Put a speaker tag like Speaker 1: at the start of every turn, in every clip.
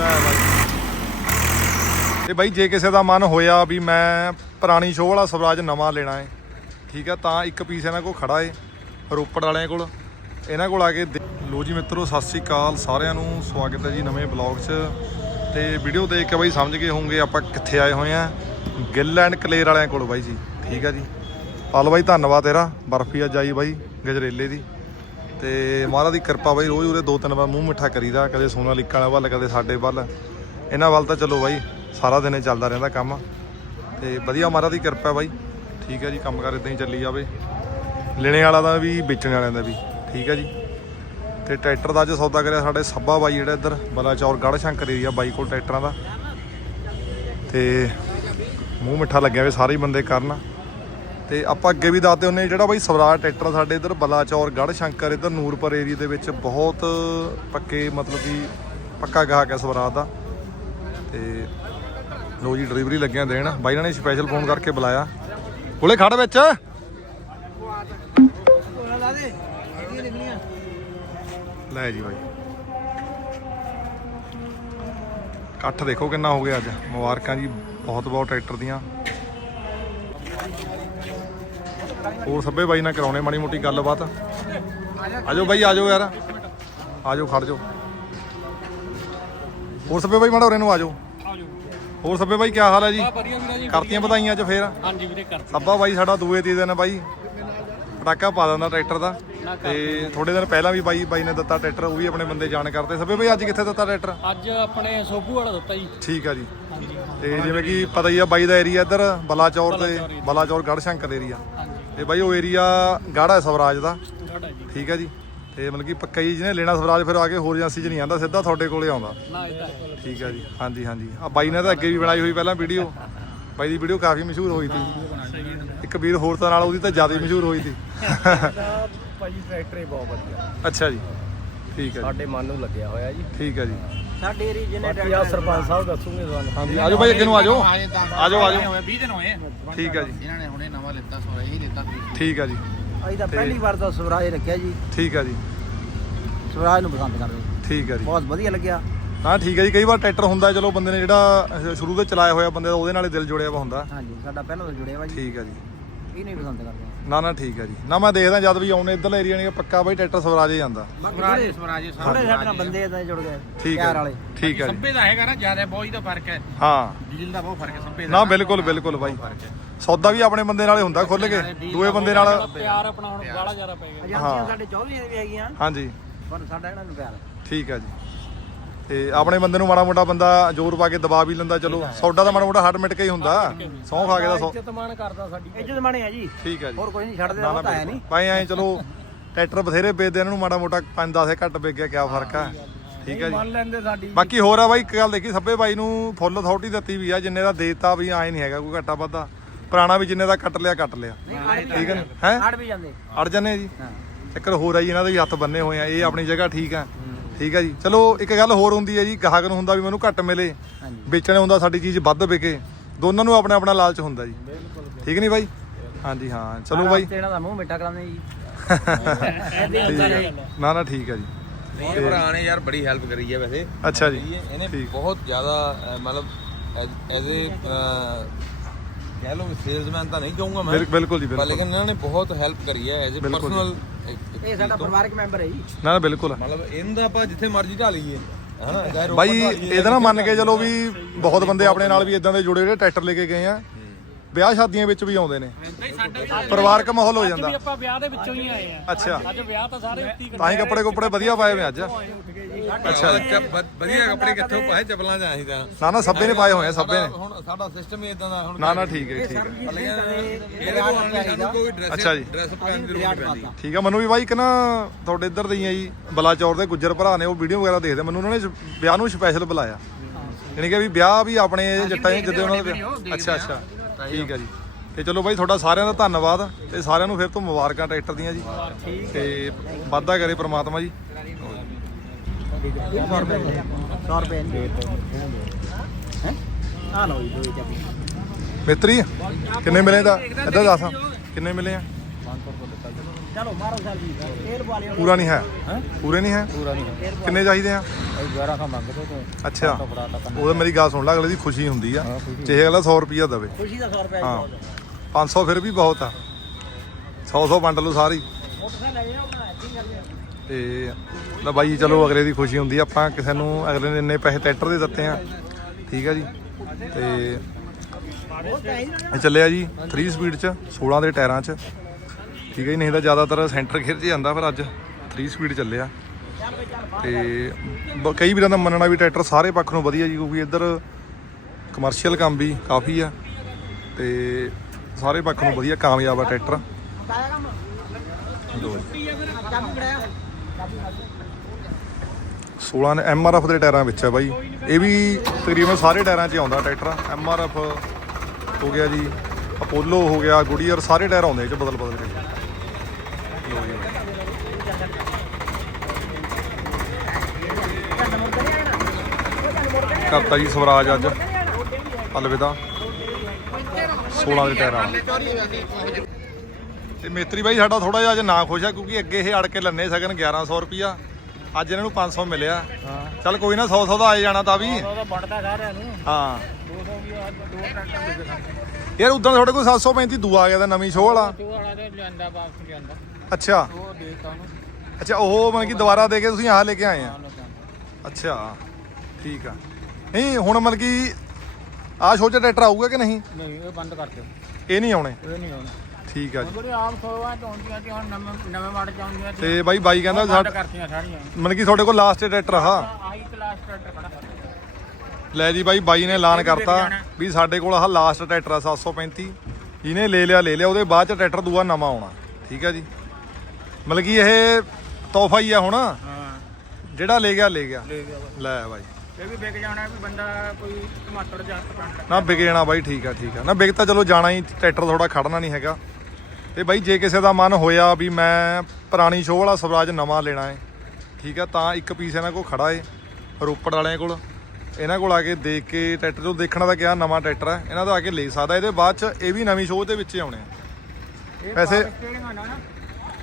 Speaker 1: ਲੈ ਬਾਈ ਤੇ ਬਾਈ ਜੇ ਕਿਸੇ ਦਾ ਮਨ ਹੋਇਆ ਵੀ ਮੈਂ ਪੁਰਾਣੀ ਸ਼ੋਅ ਵਾਲਾ ਸਵਰਾਜ ਨਵਾਂ ਲੈਣਾ ਹੈ ਠੀਕ ਹੈ ਤਾਂ ਇੱਕ ਪੀਸ ਇਹਨਾਂ ਕੋਲ ਖੜਾ ਏ, ਰੋਪੜ ਵਾਲਿਆਂ ਕੋਲ। ਇਹਨਾਂ ਕੋਲ ਆ ਕੇ ਦੇ- ਲੋ ਜੀ ਮਿੱਤਰੋ, ਸਤਿ ਸ੍ਰੀ ਅਕਾਲ ਸਾਰਿਆਂ ਨੂੰ, ਸਵਾਗਤ ਹੈ ਜੀ ਨਵੇਂ ਬਲੌਗ 'ਚ। ਤੇ ਵੀਡੀਓ ਦੇਖ ਕੇ ਬਾਈ ਸਮਝ ਗਏ ਹੋਵੋਗੇ ਆਪਾਂ ਕਿੱਥੇ ਆਏ ਹੋਏ ਆ। ਗਿੱਲ ਐਂਡ ਕਲੇਰ ਵਾਲਿਆਂ ਕੋਲ ਬਾਈ ਜੀ, ਠੀਕ ਹੈ ਜੀ। ਪਾਲ ਬਾਈ, ਧੰਨਵਾਦ ਤੇਰਾ, ਬਰਫੀ ਅੱਜ ਆਈ ਬਾਈ, ਗਜਰੇਲੇ ਦੀ। ਤੇ ਮਹਾਰਾਜ ਦੀ ਕਿਰਪਾ ਬਾਈ, ਰੋਜ਼ ਉਰੇ ਦੋ ਤਿੰਨ ਵਾਰ ਮੂੰਹ ਮਿੱਠਾ ਕਰੀਦਾ, ਕਦੇ ਸੋਨਾ ਲਿਕਾ ਵਾਲਾ ਵੱਲ, ਕਦੇ ਸਾਡੇ ਵੱਲ। ਇਹਨਾਂ ਵੱਲ ਤਾਂ ਚਲੋ ਬਾਈ, ਸਾਰਾ ਦਿਨ ਹੀ ਚੱਲਦਾ ਰਹਿੰਦਾ ਕੰਮ। ਤੇ ਵਧੀਆ ਮਹਾਰਾਜ ਦੀ ਕਿਰਪਾ ਬਾਈ। ਠੀਕ ਹੈ ਜੀ, ਕੰਮ ਕਰ ਇਦਾਂ ਹੀ ਚੱਲੀ ਜਾਵੇ। ਲੈਣੇ ਵਾਲਾ ਦਾ ਵੀ, ਵੇਚਣ ਵਾਲਿਆਂ ਦਾ ਵੀ। ਠੀਕ ਹੈ ਜੀ। ਤੇ ਟਰੈਕਟਰ ਦਾ ਅੱਜ ਸੌਦਾ ਕਰਿਆ ਸਾਡੇ ਸੱਬਾ ਬਾਈ ਜਿਹੜਾ ਇੱਧਰ, ਬਲਾਚੌਰ ਗੜ ਸ਼ੰਕਰ ਏਰੀਆ ਬਾਈ ਕੋਲ ਟਰੈਕਟਰਾਂ ਦਾ। ਤੇ ਮੂੰਹ ਮਿੱਠਾ ਲੱਗਿਆ ਵੀ ਸਾਰੇ ਬੰਦੇ ਕਰਨ। ਤੇ ਆਪਾਂ ਅੱਗੇ ਵੀ ਦੱਸਦੇ ਹੁੰਨੇ ਜਿਹੜਾ ਬਾਈ ਸਵਰਾਜ ਟਰੈਕਟਰ ਸਾਡੇ ਇੱਧਰ, ਬਲਾਚੌਰ ਗੜ ਸ਼ੰਕਰ ਇੱਧਰ ਨੂਰਪੁਰ ਏਰੀਆ ਦੇ ਵਿੱਚ ਬਹੁਤ ਪੱਕੇ, ਮਤਲਬ ਕਿ ਪੱਕਾ ਗਾਹਕ ਹੈ ਸਵਰਾਜ ਦਾ। ਤੇ ਲੋ ਜੀ ਡਿਲੀਵਰੀ ਲੱਗਿਆ ਦੇਣ। ਬਾਈ ਇਹਨਾਂ ਨੇ ਸਪੈਸ਼ਲ ਫੋਨ ਕਰਕੇ ਬੁਲਾਇਆ। ਕੋਲੇ ਖੜ ਵਿੱਚ। ਲੈ ਜੀ ਬਾਈ। ਇਕੱਠ ਦੇਖੋ ਕਿੰਨਾ ਹੋ ਗਿਆ ਅੱਜ। ਮੁਬਾਰਕਾਂ ਜੀ ਬਹੁਤ ਬਹੁਤ ਟਰੈਕਟਰ ਦੀਆਂ। ਹੋਰ ਸੱਬੇ ਬਾਈ ਨਾਲ ਕਰਾਉਣੇ ਮਾੜੀ ਮੋਟੀ ਗੱਲਬਾਤ। ਆਜੋ ਬਾਈ ਆਜੋ ਯਾਰ। ਆਜੋ ਖੜ ਜਾਓ। ਹੋਰ ਸੱਬੇ ਬਾਈ ਮਾੜਾ ਉਰੇ ਨੂੰ ਆਜੋ। ਹੋਰ ਸੱਬੇ ਬਾਈ ਕੀ ਹਾਲ ਹੈ ਜੀ? ਕਰਤੀਆਂ ਵਧਾਈਆਂ ਅੱਜ ਫੇਰ।
Speaker 2: ਹਾਂਜੀ ਵੀਰੇ ਕਰ
Speaker 1: ਸੱਬਾ ਬਾਈ ਸਾਡਾ ਦੂਏ ਤੀਜੇ ਦਿਨ ਬਾਈ। ਪਟਾਕਾ ਪਾ ਦਿੰਦਾ ਟਰੈਕਟਰ ਦਾ। ਤੇ ਥੋੜੇ ਦਿਨ ਪਹਿਲਾਂ ਵੀ ਬਾਈ ਬਾਈ ਨੇ ਦਿੱਤਾ ਟਰੈਕਟਰ ਉਹ ਵੀ ਆਪਣੇ ਬੰਦੇ ਜਾਣ ਕਰਦੇ। ਸੱਬੇ ਬਾਈ ਅੱਜ ਕਿੱਥੇ ਦਿੱਤਾ ਟਰੈਕਟਰ?
Speaker 2: ਅੱਜ ਆਪਣੇ ਸੋਭੂ ਵਾਲਾ ਦਿੱਤਾ ਜੀ।
Speaker 1: ਠੀਕ ਆ ਜੀ। ਤੇ ਜਿਵੇਂ ਕਿ ਪਤਾ ਹੀ ਆ ਬਾਈ ਦਾ ਏਰੀਆ ਇੱਧਰ ਬਲਾਚੌਰ ਤੇ ਬਲਾਚੌਰ ਗੜ ਸ਼ੰਕਰ ਏਰੀਆ ਤੇ ਬਾਈ ਉਹ ਏਰੀਆ ਗਾੜਾ ਹੈ ਸਵਰਾਜ ਦਾ।
Speaker 2: ਗਾੜਾ ਜੀ।
Speaker 1: ਠੀਕ ਆ ਜੀ। ਤੇ ਮਤਲਬ ਕਿ ਪੱਕਾ ਹੀ ਜਿਹਨੇ ਲੈਣਾ ਸਵਰਾਜ ਫਿਰ ਆ ਕੇ ਹੋਰ ਏਜੰਸੀ 'ਚ ਨਹੀਂ ਆਂਦਾ ਸਿੱਧਾ ਤੁਹਾਡੇ ਕੋਲੇ ਆਉਂਦਾ।
Speaker 2: ਨਾ ਇਦਾਂ
Speaker 1: ਠੀਕ ਆ ਜੀ। ਹਾਂਜੀ ਹਾਂਜੀ। ਆ ਬਾਈ ਨੇ ਤਾਂ ਅੱਗੇ ਵੀ ਬਣਾਈ ਹੋਈ ਪਹਿਲਾਂ ਵੀਡੀਓ। ਬਾਈ ਦੀ ਵੀਡੀਓ ਕਾਫੀ ਮਸ਼ਹੂਰ ਹੋਈ ਸੀ। ਇੱਕ ਵੀਰ ਹੋਰ ਤਾਂ ਨਾਲ ਉਹਦੀ ਤਾਂ ਜ਼ਿਆਦਾ ਹੀ ਮਸ਼ਹੂਰ ਹੋਈ ਸੀ।
Speaker 3: ਭਾਜੀ ਟਰੈਕਟਰ ਹੀ ਬਹੁਤ ਵਧੀਆ।
Speaker 1: ਅੱਛਾ ਜੀ। ਠੀਕ ਹੈ ਜੀ।
Speaker 3: ਸਾਡੇ ਮਨ ਨੂੰ ਲੱਗਿਆ ਹੋਇਆ ਜੀ।
Speaker 1: ਠੀਕ ਹੈ ਜੀ।
Speaker 3: ਸਾਡੇ ਏਰੀਏ ਜਿਹਨੇ ਟਰੈਕਟਰ ਸਰਪੰਚ ਸਾਹਿਬ ਦੱਸੂਗੇ ਤੁਹਾਨੂੰ।
Speaker 1: ਹਾਂਜੀ ਆਜੋ ਬਾਈ ਅੱਗੇ ਨੂੰ ਆਜੋ। ਆਜੋ ਆਜੋ।
Speaker 2: 20 ਦਿਨ ਹੋਏ।
Speaker 1: ਠੀਕ ਹੈ ਜੀ।
Speaker 2: ਇਹਨਾਂ ਨੇ ਹੁਣੇ ਨਵਾਂ ਲਿੱਤਾ ਸੋ ਇਹੀ ਲਿੱਤਾ।
Speaker 1: ਠੀਕ ਹੈ ਜੀ।
Speaker 3: ਅਸੀਂ ਤਾਂ ਪਹਿਲੀ ਵਾਰ ਤਾਂ ਸਵਰਾਜ ਰੱਖਿਆ ਜੀ।
Speaker 1: ਠੀਕ ਹੈ ਜੀ।
Speaker 3: ਸਵਰਾਜ ਨੂੰ ਪਸੰਦ ਕਰਦੇ।
Speaker 1: ਠੀਕ ਹੈ ਜੀ।
Speaker 3: ਬਹੁਤ ਵਧੀਆ ਲੱਗਿਆ।
Speaker 1: ਹਾਂ ਠੀਕ ਹੈ ਜੀ। ਕਈ ਵਾਰ ਟਰੈਕਟਰ ਹੁੰਦਾ ਚਲੋ ਬੰਦੇ ਨੇ ਜਿਹੜਾ ਸ਼ੁਰੂ ਤੋਂ ਚਲਾਇਆ ਹੋਇਆ ਬੰਦੇ ਦਾ ਉਹਦੇ ਨਾਲ ਦਿਲ ਜੁੜਿਆ ਵਾ ਹੁੰਦਾ।
Speaker 3: ਹਾਂਜੀ ਸਾਡਾ ਪਹਿਲਾਂ ਤੋਂ ਜੁੜਿਆ ਵਾ ਜੀ।
Speaker 1: ਠੀਕ ਹੈ ਜੀ।
Speaker 3: ਪਸੰਦ ਕਰਦੇ
Speaker 1: ਨਾ ਨਾ ਠੀਕ ਹੈ ਜੀ। ਨਾ ਮੈਂ ਦੇਖਦਾ ਜਦ ਵੀ ਆਉਣੇ ਇੱਧਰਲੇ ਏਰੀਆ ਨੇ ਪੱਕਾ ਬਾਈ ਟਰੈਕਟਰ ਸਵਰਾਜ ਹੀ ਜਾਂਦਾ।
Speaker 2: ਸਵਰਾਜ ਸਵਰਾਜ
Speaker 3: ਥੋੜੇ ਸਾਡੇ ਨਾਲ ਬੰਦੇ ਇਦਾਂ ਜੁੜ ਗਏ
Speaker 1: ਠੀਕ
Speaker 3: ਪਿਆਰ
Speaker 1: ਹੈ
Speaker 3: ਵਾਲੇ।
Speaker 1: ਜੀ, ਠੀਕ ਹੈ ਜੀ।
Speaker 2: ਸੱਬੇ ਦਾ ਹੈਗਾ ਨਾ ਜ਼ਿਆਦਾ ਬਹੁਤ ਦਾ ਫ਼ਰਕ ਹੈ।
Speaker 1: ਹਾਂ।
Speaker 2: ਡੀਜ਼ਲ ਦਾ ਬਹੁਤ ਫ਼ਰਕ ਹੈ ਸੱਬੇ
Speaker 1: ਨਾ ਬਿਲਕੁਲ ਬਿਲਕੁਲ ਬਾਈ। ਸੌਦਾ ਵੀ ਆਪਣੇ ਬੰਦੇ ਨਾਲ ਹੀ ਹੁੰਦਾ ਖੁੱਲ ਕੇ ਦੂਏ ਬੰਦੇ ਨਾਲ
Speaker 2: ਪਿਆਰ ਆਪਣਾ ਹੁਣ ਬਾਲਾ ਜ਼ਿਆਦਾ ਪੈ ਗਿਆ।
Speaker 3: ਏਜੰਸੀਆਂ ਸਾਡੇ 24 ਦੀਆਂ ਵੀ ਹੈਗੀਆਂ।
Speaker 1: ਹਾਂਜੀ।
Speaker 3: ਪਰ ਸਾਡਾ ਇਹਨਾਂ ਨੂੰ ਪਿਆਰ। ਹੈ।
Speaker 1: ਠੀਕ ਹੈ ਜੀ। ਤੇ ਆਪਣੇ ਬੰਦੇ ਨੂੰ ਮਾੜਾ ਮੋਟਾ ਬੰਦਾ ਜ਼ੋਰ ਪਾ ਕੇ ਦਬਾ ਵੀ ਲੈਂਦਾ ਚਲੋ ਸੌਦਾ ਤਾਂ ਮਾੜਾ ਮੋਟਾ ਹੱਟ ਮਿਟ ਕੇ ਹੀ ਹੁੰਦਾ। ਸੌਂ ਖਾ ਕੇ ਦਾ ਸੌ।
Speaker 3: ਇੱਜ਼ਤ ਮਾਣ ਕਰਦਾ ਸਾਡੀ ਇੱਜ਼ਤ ਮਾਣੇ ਆ ਜੀ।
Speaker 1: ਠੀਕ ਹੈ ਜੀ।
Speaker 3: ਹੋਰ ਕੋਈ ਨਹੀਂ ਛੱਡਦੇ
Speaker 1: ਨਾ
Speaker 3: ਉਹ
Speaker 1: ਨਾ
Speaker 3: ਤਾਂ ਹੈ ਨਹੀਂ।
Speaker 1: ਭਾਈ ਐ ਚਲੋ ਟਰੈਕਟਰ ਬਥੇਰੇ ਵੇਚਦੇ ਇਹਨਾਂ ਨੂੰ ਮਾੜਾ ਮੋਟਾ 5-10 ਘੱਟ ਵੇਚ ਗਿਆ ਕਿਆ ਫ਼ਰਕ ਆ। ਠੀਕ ਹੈ ਜੀ।
Speaker 3: ਮੰਨ ਲੈਂਦੇ ਸਾਡੀ
Speaker 1: ਬਾਕੀ ਹੋਰ ਆ ਬਾਈ ਇੱਕ ਗੱਲ ਦੇਖੀ ਸੱਬੇ ਬਾਈ ਨੂੰ ਫੁੱਲ ਅਥਾਰਟੀ ਦਿੱਤੀ ਵੀ ਆ ਜਿੰਨੇ ਦਾ ਦੇਤਾ ਵੀ ਐ ਨਹੀਂ ਹੈਗਾ ਕੋਈ ਘਾਟਾ ਵਾਧਾ। ਪੁਰਾਣਾ ਵੀ ਜਿੰਨੇ ਦਾ ਕੱਟ ਲਿਆ ਕੱਟ ਲਿਆ। ਠੀਕ ਹੈ ਹੈ?
Speaker 3: ਅੜ ਵੀ ਜਾਂਦੇ।
Speaker 1: ਅੜ ਜਾਂਦੇ ਆ ਜੀ। ਚੱਕਰ ਹੋਰ ਆ ਜੀ ਇਹਨਾਂ ਦੇ ਵੀ ਹੱਥ ਬੰਨੇ ਹੋਏ ਆ ਇਹ ਆਪਣੀ ਜਗ੍ਹਾ ਠੀਕ ਆ। ਠੀਕ ਆ ਜੀ। ਚਲੋ ਇੱਕ ਗੱਲ ਹੋਰ ਹੁੰਦੀ ਹੈ ਜੀ ਗਾਹਕ ਨੂੰ ਹੁੰਦਾ ਵੀ ਮੈਨੂੰ ਘੱਟ ਮਿਲੇ ਵੇਚਣੇ ਹੁੰਦਾ ਸਾਡੀ ਚੀਜ਼ ਵੱਧ ਵਿਕੇ। ਦੋਨਾਂ ਨੂੰ ਆਪਣਾ ਆਪਣਾ ਲਾਲਚ ਹੁੰਦਾ ਜੀ। ਠੀਕ ਨਹੀਂ ਬਾਈ? ਹਾਂਜੀ ਹਾਂ। ਚਲੋ ਬਾਈ।
Speaker 3: ਤੇ ਇਹਨਾਂ ਦਾ ਮੂੰਹ ਮਿੱਠਾ ਕਰਾਉਂਦੇ ਜੀ।
Speaker 1: ਠੀਕ ਆ। ਨਾ ਨਾ ਠੀਕ ਆ ਜੀ।
Speaker 4: ਇਹ ਭਰਾ ਨੇ ਯਾਰ ਬੜੀ ਹੈਲਪ ਕਰੀ ਹੈ ਵੈਸੇ।
Speaker 1: ਅੱਛਾ ਜੀ।
Speaker 4: ਇਹ- ਇਹਨੇ। ਬਹੁਤ ਜ਼ਿਆਦਾ ਮਤਲਬ ਐਜ਼ ਏ ਕਹਿ ਲਓ ਸੇਲਸਮੈਨ ਤਾਂ ਨਹੀਂ ਕਹੂੰਗਾ ਮੈਂ।
Speaker 1: ਬਿਲ- ਬਿਲਕੁਲ ਜੀ
Speaker 4: ਪਰ
Speaker 1: ਬਿਲਕੁਲ।
Speaker 4: ਲੇਕਿਨ ਇਹਨਾਂ ਨੇ ਬਹੁਤ ਹੈਲਪ ਕਰੀ ਹੈ ਐਜ਼ ਏ। ਪਰਸਨਲ
Speaker 3: ਇਹ ਸਾਡਾ ਪਰਿਵਾਰਕ ਮੈਂਬਰ ਹੈ ਜੀ।
Speaker 1: ਨਾ ਨਾ ਬਿਲਕੁਲ।
Speaker 4: ਮਤਲਬ ਇਹਦਾ ਆਪਾਂ ਜਿੱਥੇ ਮਰਜ਼ੀ ਢਾਲੀਏ ਹਨਾ ਚਾਹੇ ਰੋਪੜ
Speaker 1: ਬਾਈ ਇਹਦਾ ਨਾ ਮੰਨ ਕੇ ਚਲੋ ਵੀ ਬਹੁਤ ਬੰਦੇ ਆਪਣੇ ਨਾਲ ਵੀ ਇਦਾਂ ਦੇ ਜੁੜੇ ਜਿਹੜੇ ਟਰੈਕਟਰ ਲੈ ਕੇ ਗਏ ਆ। ਵਿਆਹ ਸ਼ਾਦੀਆਂ ਵਿੱਚ ਵੀ ਆਉਂਦੇ ਨੇ। ਪਰਿਵਾਰਕ ਮਾਹੌਲ ਹੋ
Speaker 2: ਵੀ
Speaker 1: ਜਾਂਦਾ।
Speaker 2: ਆਪਾਂ ਵਿਆਹ ਦੇ ਵਿੱਚੋਂ ਹੀ ਆਏ ਆ।
Speaker 1: ਅੱਛਾ।
Speaker 2: ਅੱਜ ਵਿਆਹ ਤਾਂ ਸਾਰੇ ਉੱਤੀ
Speaker 1: ਤਾਂ ਹੀ ਕੱਪੜੇ ਕੁੱਪੜੇ ਵਧੀਆ ਪਾਏ ਹੋਏ ਅੱਜ।
Speaker 4: ਅੱਛਾ। ਵਧੀਆ ਕੱਪੜੇ ਕਿੱਥੋਂ ਪਾਏ ਚੱਪਲਾਂ ਜਾਂ ਅਸੀਂ ਤਾਂ?
Speaker 1: ਨਾ ਨਾ ਸੱਬੇ ਨੇ ਪਾਏ ਹੋਏ ਆ ਸੱਬੇ ਨੇ।
Speaker 4: ਹੁਣ ਸਾਡਾ ਸਿਸਟਮ ਹੀ ਇਦਾਂ ਦਾ ਹੁਣ
Speaker 1: ਨਾ ਨਾ ਠੀਕ ਹੈ ਠੀਕ ਹੈ।
Speaker 4: ਇਹਦੇ ਕੋਲ ਹੁਣ ਸਾਨੂੰ ਕੋਈ ਡਰੈਸ
Speaker 1: ਅੱਛਾ ਜੀ।
Speaker 4: ਡਰੈਸ ਪਾਉਣ ਦੀ ਲੋੜ ਨਹੀਂ ਪੈਂਦੀ।
Speaker 1: ਠੀਕ ਆ ਮੈਨੂੰ ਵੀ ਬਾਈ ਇੱਕ ਨਾ ਤੁਹਾਡੇ ਇੱਧਰ ਦੇ ਹੀ ਆ ਜੀ ਬਲਾਚੌਰ ਦੇ ਗੁੱਜਰ ਭਰਾ ਨੇ ਉਹ ਵੀਡੀਓ ਵਗੈਰਾ ਦੇਖਦੇ ਮੈਨੂੰ ਉਹਨਾਂ ਨੇ ਸ- ਵਿਆਹ ਨੂੰ ਸਪੈਸ਼ਲ ਬੁਲਾਇਆ। ਯਾਨੀ ਕਿ ਵੀ ਵਿਆਹ ਵੀ ਆਪਣੇ ਜੱਟਾਂ ਦੇ ਜਿੱਦੇ ਉਹਨਾਂ ਦੇ ਅੱਛਾ ਅੱਛਾ। ਠੀਕ ਆ ਜੀ। ਤੇ ਚਲੋ ਬਾਈ ਤੁਹਾਡਾ ਸਾਰਿਆਂ ਦਾ ਧੰਨਵਾਦ। ਤੇ ਸਾਰਿਆਂ ਨੂੰ ਫਿਰ ਤੋਂ ਮੁਬਾਰਕਾਂ ਟਰੈਕਟਰ ਦੀਆਂ ਜੀ। ਤੇ ਵਾਧਾ ਕਰੇ ਪ੍ਰਮਾਤਮਾ ਜੀ।
Speaker 3: 100 ਰੁਪਏ 100 ਰੁਪਏ ਹੈ? ਆ ਲਓ ਜੀ ਦੋ ਚਾਬੀ
Speaker 1: ਮਿਸਤਰੀ ਕਿੰਨੇ ਮਿਲੇ ਦਾ? ਇੱਧਰ ਦੱਸ। ਕਿੰਨੇ ਮਿਲੇ ਆ?
Speaker 3: ਚਲੋ ਮਾਰੋ ਸਰ ਜੀ। ਤੇਲ ਪਾ ਲਿਓ।
Speaker 1: ਪੂਰਾ ਨਹੀਂ ਹੈ?
Speaker 3: ਹੈਂ?
Speaker 1: ਪੂਰੇ ਨਹੀਂ ਹੈ?
Speaker 3: ਪੂਰਾ ਨਹੀਂ
Speaker 1: ਕਿੰਨੇ ਚਾਹੀਦੇ ਆ?
Speaker 3: 1100 ਮੰਗਦੇ ਤੂੰ।
Speaker 1: ਅੱਛਾ।
Speaker 3: ਤਾਂ ਫੜਾ ਤਾ
Speaker 1: ਉਹਦਾ ਮੇਰੀ ਗੱਲ ਸੁਣ ਲੈ ਅਗਲੇ ਦੀ ਖੁਸ਼ੀ ਹੁੰਦੀ ਆ। ਚਾਹੇ ਅਗਲਾ 100 ਰੁਪਿਆ ਦੇਵੇ।
Speaker 3: ਖੁਸ਼ੀ ਦਾ 100 ਰੁਪਏ
Speaker 1: ਹਾਂ। 500 ਫਿਰ ਵੀ ਬਹੁਤ ਆ। 100 100 ਵੰਡ ਲਓ ਸਾਰੀ।
Speaker 3: ਮੋਟਰਸਾਈਕਲ ਲੈ
Speaker 1: ਤੇ ਲੈ ਬਾਈ ਚਲੋ ਅਗਲੇ ਦੀ ਖੁਸ਼ੀ ਹੁੰਦੀ ਆ। ਆਪਾਂ ਕਿਸੇ ਨੂੰ ਅਗਲੇ ਨੇ ਇੰਨੇ ਪੈਸੇ ਟਰੈਕਟਰ ਦੇ ਦਿੱਤੇ ਆ। ਠੀਕ ਆ ਜੀ। ਤੇ ਇਹ ਚੱਲਿਆ ਜੀ 3 ਸਪੀਡ ਚ 16 ਦੇ ਟਾਇਰਾਂ ਚ। ਠੀਕ ਹੈ ਜੀ, ਨਹੀਂ ਤਾਂ ਜ਼ਿਆਦਾਤਰ ਸੈਂਟਰ ਖਿਰਚ ਜਾਂਦਾ ਪਰ ਅੱਜ। 3 ਸਪੀਡ ਚੱਲਿਆ ਤੇ ਬ- ਕਈ ਵੀਰਾਂ ਦਾ ਮੰਨਣਾ ਵੀ ਟਰੈਕਟਰ ਸਾਰੇ ਪੱਖ ਨੂੰ ਵਧੀਆ ਜੀ, ਕਿਉਂਕਿ ਇੱਧਰ ਕਮਰਸ਼ੀਅਲ ਕੰਮ ਵੀ ਕਾਫੀ ਆ। ਤੇ ਸਾਰੇ ਪੱਖ ਨੂੰ ਵਧੀਆ, ਕਾਮਯਾਬ ਆ ਟਰੈਕਟਰ। ਲਓ ਜੀ। 16 ਨੇ ਐਮਆਰਐਫ ਦੇ ਟਾਇਰਾਂ ਵਿੱਚ ਆ ਬਾਈ। ਇਹ ਵੀ ਤਕਰੀਬਨ ਸਾਰੇ ਟਾਇਰਾਂ 'ਚ ਆਉਂਦਾ ਟਰੈਕਟਰ। ਐਮਆਰਐਫ ਹੋ ਗਿਆ ਜੀ ਅਪੋਲੋ ਹੋ ਗਿਆ ਗੁਡੀਅਰ ਸਾਰੇ ਟਾਇਰ ਆਉਂਦੇ ਇਹ 'ਚ ਬਦਲ ਬਦਲ ਕੇ ਲਓ ਜੀ ਕਰਤਾ ਜੀ ਸਵਰਾਜ ਅੱਜ। ਅਲਵਿਦਾ। 16 ਦੇ ਟਾਇਰਾਂ। ਤੇ ਮੇਤਰੀ ਬਾਈ ਸਾਡਾ ਥੋੜਾ ਜਿਹਾ ਅੱਜ ਨਾ ਖੁਸ਼ ਆ ਕਿਉਂਕਿ ਅੱਗੇ ਇਹ ਅੜ ਕੇ ਲੰਨੇ ਸਕਣ 1100 ਰੁਪਿਆ ਅੱਜ ਇਹਨਾਂ ਨੂੰ 500 ਮਿਲਿਆ।
Speaker 3: ਹਾਂ
Speaker 1: ਚੱਲ ਕੋਈ ਨਾ 100 100 ਦਾ ਆਏ ਜਾਣਾ ਤਾਂ ਵੀ।
Speaker 3: ਤਾਂ ਬਣਦਾ ਸਾਰਿਆਂ ਨੂੰ।
Speaker 1: ਹਾਂ।
Speaker 3: 200 ਵੀ ਆ ਦੋ ਟਰੈਕਟਰ ਦੇ ਦੇ
Speaker 1: ਯਾਰ ਉਦਾਂ ਤੁਹਾਡੇ ਕੋਲ 735 ਦੂਆ ਆ ਗਿਆ ਦਾ ਨਵੀਂ ਸ਼ੋਅ ਵਾਲਾ।
Speaker 3: ਤੂੰ ਤੇ
Speaker 1: ਅੱਛਾ। ਅੱਛਾ ਉਹ ਮਤਲਬ ਕਿ ਦੁਬਾਰਾ ਦੇ ਕੇ ਤੁਸੀਂ ਆਹ ਲੈ ਕੇ ਆਏ ਆ। ਅੱਛਾ ਠੀਕ ਆ। ਨਹੀਂ ਹੁਣ ਮਤਲਬ ਕਿ ਆਹ ਸ਼ੋਅ 'ਚ ਟਰੈਕਟਰ ਆਊਗਾ ਕਿ ਨਹੀਂ?
Speaker 3: ਨਹੀਂ ਇਹ ਬੰਦ ਕਰ ਦਿਓ।
Speaker 1: ਇਹ ਨਹੀਂ ਆਉਣੇ?
Speaker 3: ਇਹ ਨਹੀਂ ਹੋਣਾ
Speaker 1: ਠੀਕ ਆ ਜੀ।
Speaker 3: ਉਹਦੇ ਆਮ ਸੋਵਾ ਚਾਹੁੰਦੀਆਂ ਤੇ ਹੁਣ ਨਵੇਂ ਨਵੇਂ ਮਾਡਲ ਚਾਹੁੰਦੀਆਂ ਤੇ
Speaker 1: ਬਾਈ ਬਾਈ ਕਹਿੰਦਾ
Speaker 3: ਬੰਦ
Speaker 1: ਸਾਡਾ
Speaker 3: ਕਰਤੀਆਂ ਸਾਰੀਆਂ।
Speaker 1: ਮਤਲਬ ਕਿ ਤੁਹਾਡੇ ਕੋਲ ਲਾਸਟ ਟਰੈਕਟਰ ਆ।
Speaker 3: ਆਹੀ ਕਲਾਸ ਟਰੈਕਟਰ ਖੜਾ।
Speaker 1: ਲੈ ਜੀ ਬਾਈ ਬਾਈ ਨੇ ਐਲਾਨ ਕਰਤਾ ਵੀ ਸਾਡੇ ਕੋਲ ਆਹ ਲਾਸਟ ਟਰੈਕਟਰ ਆ 735 ਜਿਹਨੇ ਲੈ ਲਿਆ ਲੈ ਲਿਆ ਉਹਦੇ ਬਾਅਦ ਚ ਟਰੈਕਟਰ ਦੂਆ ਨਵਾਂ ਆਉਣਾ। ਠੀਕ ਆ ਜੀ। ਮਤਲਬ ਕਿ ਇਹ ਤੋਹਫਾ ਹੀ ਆ ਹੁਣ।
Speaker 3: ਹਾਂ।
Speaker 1: ਜਿਹੜਾ ਲੈ ਗਿਆ ਲੈ ਗਿਆ।
Speaker 3: ਲੈ ਗਿਆ ਵਾ।
Speaker 1: ਲੈ ਬਾਈ।
Speaker 3: ਇਹ ਵੀ ਵਿਕ ਜਾਣਾ ਵੀ ਬੰਦਾ ਕੋਈ ਟਮਾਟਰ ਜਾਂ ਪਕੰਡ
Speaker 1: ਨਾ ਵਿਕ ਜਾਣਾ ਬਾਈ ਠੀਕ ਆ ਠੀਕ ਆ। ਨਾ ਵਿਕ ਤਾਂ ਚਲੋ ਜਾਣਾ ਹੀ ਟਰੈਕਟਰ ਥੋੜਾ ਖੜਨਾ ਨਹੀਂ ਹੈਗਾ। ਤੇ ਬਾਈ ਜੇ ਕਿਸੇ ਦਾ ਮਨ ਹੋਇਆ ਵੀ ਮੈਂ ਪੁਰਾਣੀ ਸ਼ੋਅ ਵਾਲਾ ਸਵਰਾਜ ਨਵਾਂ ਲੈਣਾ ਹੈ ਠੀਕ ਆ ਤਾਂ ਇੱਕ ਪੀਸ ਇਹਨਾਂ ਕੋਲ ਖੜਾ ਏ ਰੋਪੜ ਵਾਲਿਆਂ ਕੋਲ। ਇਹਨਾਂ ਕੋਲ ਆ ਕੇ ਦੇਖ ਕੇ ਟਰੈਕਟਰ ਤੋਂ ਦੇਖਣਾ ਤਾਂ ਕਿਹਾ ਨਵਾਂ ਟਰੈਕਟਰ ਹੈ ਇਹਨਾਂ ਦਾ ਆ ਕੇ ਲੈ ਸਕਦਾ ਇਹਦੇ ਬਾਅਦ ਚ ਇਹ ਵੀ ਨਵੀਂ ਸ਼ੋਅ ਦੇ ਵਿੱਚ ਹੀ ਆਉਣੇ ਆ। ਵੈਸੇ-
Speaker 3: ਨਾ।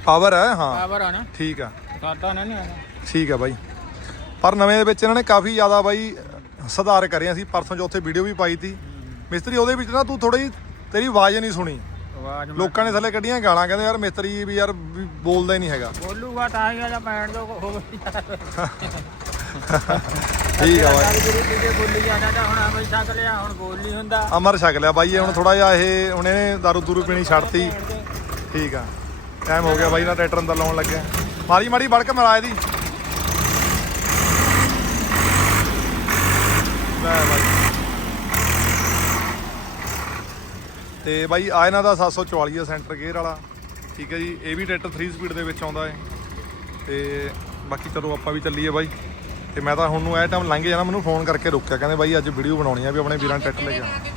Speaker 1: ਪਾਵਰ ਹੈ। ਹਾਂ
Speaker 3: ਪਾਵਰ ਆਣਾ
Speaker 1: ਠੀਕ ਆ।
Speaker 3: ਸਾਦਾ ਨਾ ਨਹੀਂ ਆਣਾ
Speaker 1: ਠੀਕ ਆ ਬਾਈ। ਪਰ ਨਵੇਂ ਦੇ ਵਿੱਚ ਇਹਨਾਂ ਨੇ ਕਾਫੀ ਜ਼ਿਆਦਾ ਬਾਈ ਸੁਧਾਰ ਕਰੇ ਅਸੀਂ ਪਰਸੋਂ ਚੌਥੇ ਵੀਡੀਓ ਵੀ ਪਾਈ ਤੀ। ਮਿਸਤਰੀ ਉਹਦੇ ਵਿੱਚ ਨਾ ਤੂੰ ਥੋੜੀ ਤੇਰੀ ਆਵਾਜ਼ ਨਹੀਂ ਸੁਣੀ।
Speaker 3: ਆਵਾਜ਼
Speaker 1: ਲੋਕਾਂ ਨੇ ਥੱਲੇ ਕੱਢੀਆਂ ਗਾਲਾਂ ਕਹਿੰਦੇ ਯਾਰ ਮਿਸਤਰੀ ਵੀ ਯਾਰ ਵੀ ਬੋਲਦਾ ਹੀ ਨਹੀਂ ਹੈਗਾ।
Speaker 3: ਬੋਲੂਗਾ ਤਾਂ ਹੀ ਆ ਪੈਣ ਦੋ ਹੋਵੇ
Speaker 1: ਠੀਕ ਆ ਬਾਈ।
Speaker 3: ਬੋਲੀ ਜਾਂਦਾ ਤਾਂ ਹੁਣ ਅਮਲ ਛਕ ਲਿਆ ਹੁਣ ਬੋਲ ਨਹੀਂ ਹੁੰਦਾ।
Speaker 1: ਅਮਰ ਛਕ ਲਿਆ ਬਾਈ ਇਹ ਹੁਣ ਥੋੜਾ ਜਿਹਾ ਇਹ ਹੁਣ ਇਹਨੇ ਦਾਰੂ ਦੂਰੂ ਪੀਣੀ ਛੱਡਤੀ। ਠੀਕ ਆ। ਟਾਈਮ ਹੋ ਗਿਆ ਬਾਈ ਨਾ ਟਰੈਕਟਰ ਅੰਦਰ ਲਾਉਣ ਲੱਗਿਆ। ਮਾਰੀ ਮਾੜੀ ਵੜ ਕੇ ਮਰਾ ਲੈ ਬਾਈ। ਤੇ ਬਾਈ, ਆ ਇਹਨਾਂ ਦਾ 744 ਆ ਸੈਂਟਰ ਗੇਅਰ ਵਾਲਾ। ਠੀਕ ਹੈ ਜੀ, ਇਹ ਵੀ ਟਰੈਕਟਰ 3 ਸਪੀਡ ਦੇ ਵਿੱਚ ਆਉਂਦਾ ਹੈ। ਤੇ ਬਾਕੀ ਚਲੋ ਆਪਾਂ ਵੀ ਚੱਲੀਏ ਬਾਈ। ਤੇ ਮੈਂ ਤਾਂ ਹੁਣ ਨੂੰ ਇਹ ਟਾਈਮ ਲੰਘ ਜਾਣਾ ਮੈਨੂੰ ਫੋਨ ਕਰਕੇ ਰੋਕਿਆ। ਕਹਿੰਦੇ ਬਾਈ, ਅੱਜ ਵੀਡੀਓ ਬਣਾਉਣੀ ਆ ਵੀ ਆਪਣੇ ਵੀਰਾਂ ਟਰੈਕਟਰ ਲੈ ਕੇ